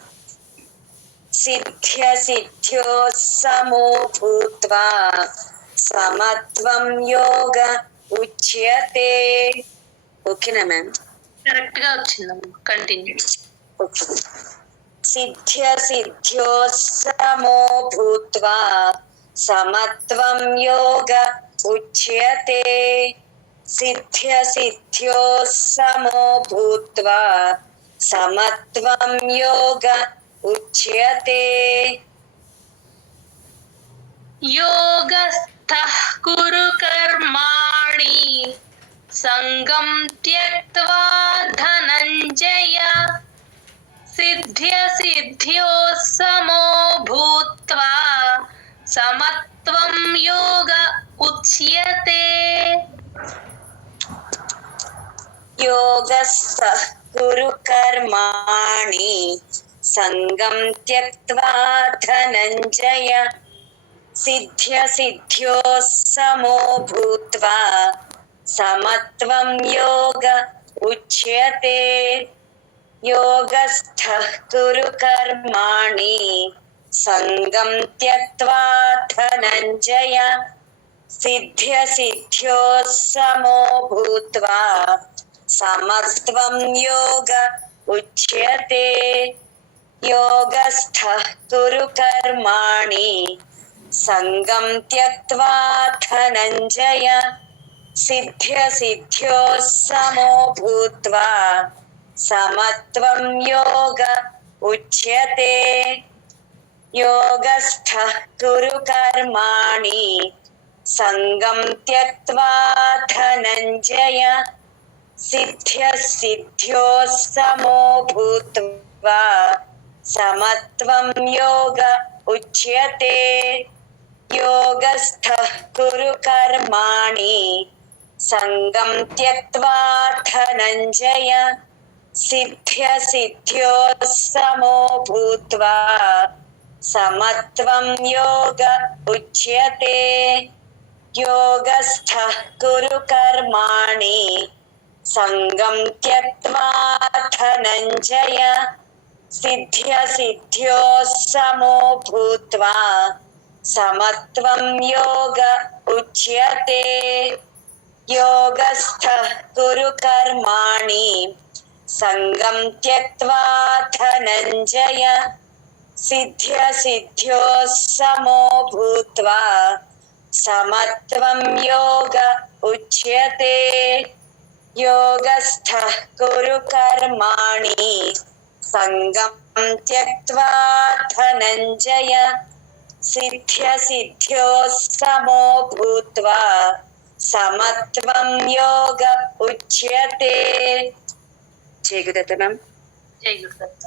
సిద్ధ్య సిద్ధ్యో సమో భూత్వా. సమత్వం యోగ ఉచ్యతే. ఓకేనా మ్యామ్? కరెక్ట్ గా వచ్చిందమ్మా, కంటిన్యూ. ఓకే. సిద్ధ్య సిద్ధ్యో సమో భూత్వా. సమత్వం యోగ ఉచ్యతే. సిద్ధ్య సిద్ధ్యో సమో భూత్వా. సమత్వం యోగ ఉచ్యతే. యోగస్థః కురు కర్మాణి సంగం త్యక్త్వా ధనంజయ. సిద్ధ్య సిద్ధ్యో సమో భూత్వా. సమత్వం యోగ ఉచ్యతే. యోగస్థః కురు కర్మాణి సంగం త్యక్త్వా ధనంజయ. సిద్ధ్య సిద్ధ్యో సమో భూత్వా. సమత్వం యోగ ఉచ్యతే. యోగస్థః కురు కర్మాణి సంగం త్యక్త్వా ధనంజయ. సిద్ధ్య సిద్ధ్యో సమో భూత్వా. సమత్వం యోగ ఉచ్యతే. యోగస్థః కురు కర్మాణి సంగం త్యక్త్వా ధనంజయ. సిద్ధ్య సిద్ధ్యో సమో భూత్వా. సమత్వం యోగ ఉచ్యతే యోగస్థః కురు కర్మాణి సంగం త్యక్త్వా ధనంజయ సిద్ధ్యో సమో భూత్వా సమత్వం యోగ ఉచ్యతే యోగస్థః కురు కర్మాణి సంగం త్యక్త్వా ధనంజయ సిద్ధ్యో సమో భూత్వా సమత్వం యోగ ఉచ్యతే యోగస్థః కురు కర్మాణి సంగం త్యక్త్వా ధనంజయ సిద్ధ్యో సమో భూత్వా సమత్వం యోగ ఉచ్యతే యోగస్థః కురు కర్మాణి సంగం త్యక్త్వా ధనంజయ సిద్ధ్యో సమో భూత్వా సమత్వం యోగ ఉచ్యతే యోగస్థః కురు కర్మాణి సంగం త్యక్త్వా ధనంజయ సిద్ధ్యో సమో భూత్వా సమత్వం యోగ ఉచ్యతే. జయ గురుదత్త. జై గురుదత్త.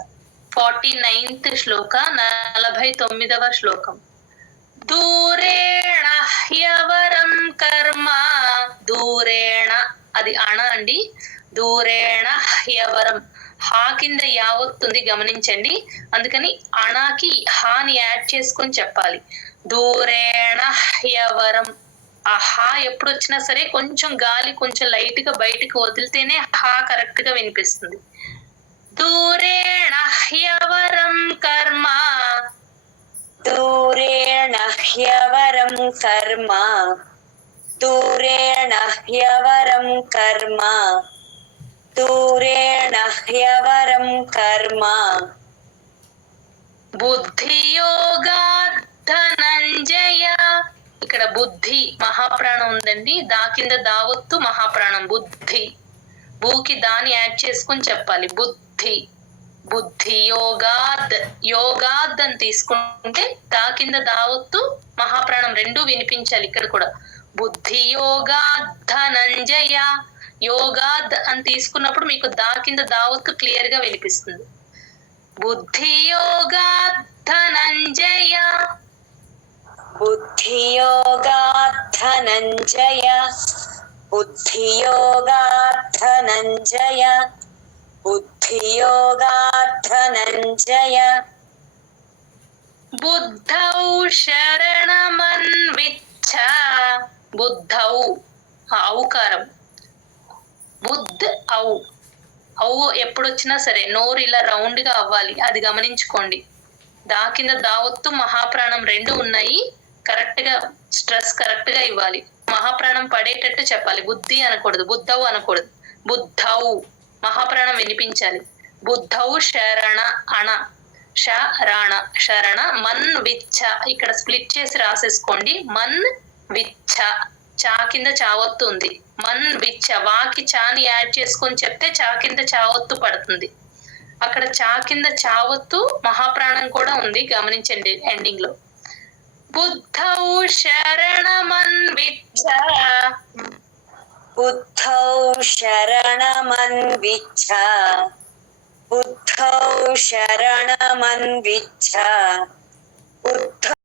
49th శ్లోక 49వ శ్లోకం. దూరేణ హ్యవరం కర్మ, దూరేణ అది అణ అండి, దూరేణ హ్యవరం, హా కింద యావత్తుంది గమనించండి, అందుకని అణాకి హాని యాడ్ చేసుకొని చెప్పాలి. దూరేణ హ్యవరం, ఆ హా ఎప్పుడు వచ్చినా సరే కొంచెం గాలి కొంచెం లైట్ గా బయటికి వదిలితేనే హా కరెక్ట్ గా వినిపిస్తుంది. దూరేణ హ్యవరం కర్మ, దూరేణ హ్యవరం కర్మ, దూరేణ హ్యవరం కర్మ, దూరేణ హ్యవరం కర్మ. బుద్ధియోగాత్ ధనంజయ, ఇక్కడ బుద్ధి మహాప్రాణం ఉందండి, దా కింద దావత్తు మహాప్రాణం బుద్ధి, భూకి దాని యాడ్ చేసుకుని చెప్పాలి. బుద్ధి, బుద్ధి యోగాద్, యోగాద్ అని తీసుకుంటే దా కింద దావత్తు మహాప్రాణం రెండు వినిపించాలి ఇక్కడ కూడా. బుద్ధి యోగాద్ ధనంజయ, యోగాద్ అని తీసుకున్నప్పుడు మీకు దా కింద దావత్తు క్లియర్ గా వినిపిస్తుంది. బుద్ధి యోగాద్ ధనంజయ, బుద్ధియోగాత్ ధనంజయ, బుద్ధియోగాత్ ధనంజయ, బుద్ధియోగాత్ ధనంజయ. బుద్ధౌ శరణమన్విచ్ఛ, బుద్ధౌ ఔకారం, బుద్ధ్ ఔ, ఔ ఎప్పుడు వచ్చినా సరే నోరు ఇలా రౌండ్ గా అవ్వాలి, అది గమనించుకోండి. దా కింద దావత్తు మహాప్రాణం రెండు ఉన్నాయి, కరెక్ట్ గా స్ట్రెస్ కరెక్ట్ గా ఇవ్వాలి, మహాప్రాణం పడేటట్టు చెప్పాలి. బుద్ధి అనకూడదు, బుద్ధవు అనకూడదు, బుద్ధౌ మహాప్రాణం వినిపించాలి. బుద్ధౌ శరణ అణ, శరణ శరణ మన్ విచ్చ, ఇక్కడ స్ప్లిట్ చేసి రాసేసుకోండి. మన్ విచ్చ, చా కింద చావత్తు ఉంది, మన్ విచ్చ, వాకి చాని యాడ్ చేసుకొని చెప్తే చా కింద చావత్తు పడుతుంది. అక్కడ చా కింద చావత్తు మహాప్రాణం కూడా ఉంది, గమనించండి ఎండింగ్ లో. బుద్ధౌ శరణమన్విచ్ఛ, బుద్ధౌ శరణమన్విచ్ఛ, బుద్ధౌ శరణమన్విచ్ఛ, బుద్ధ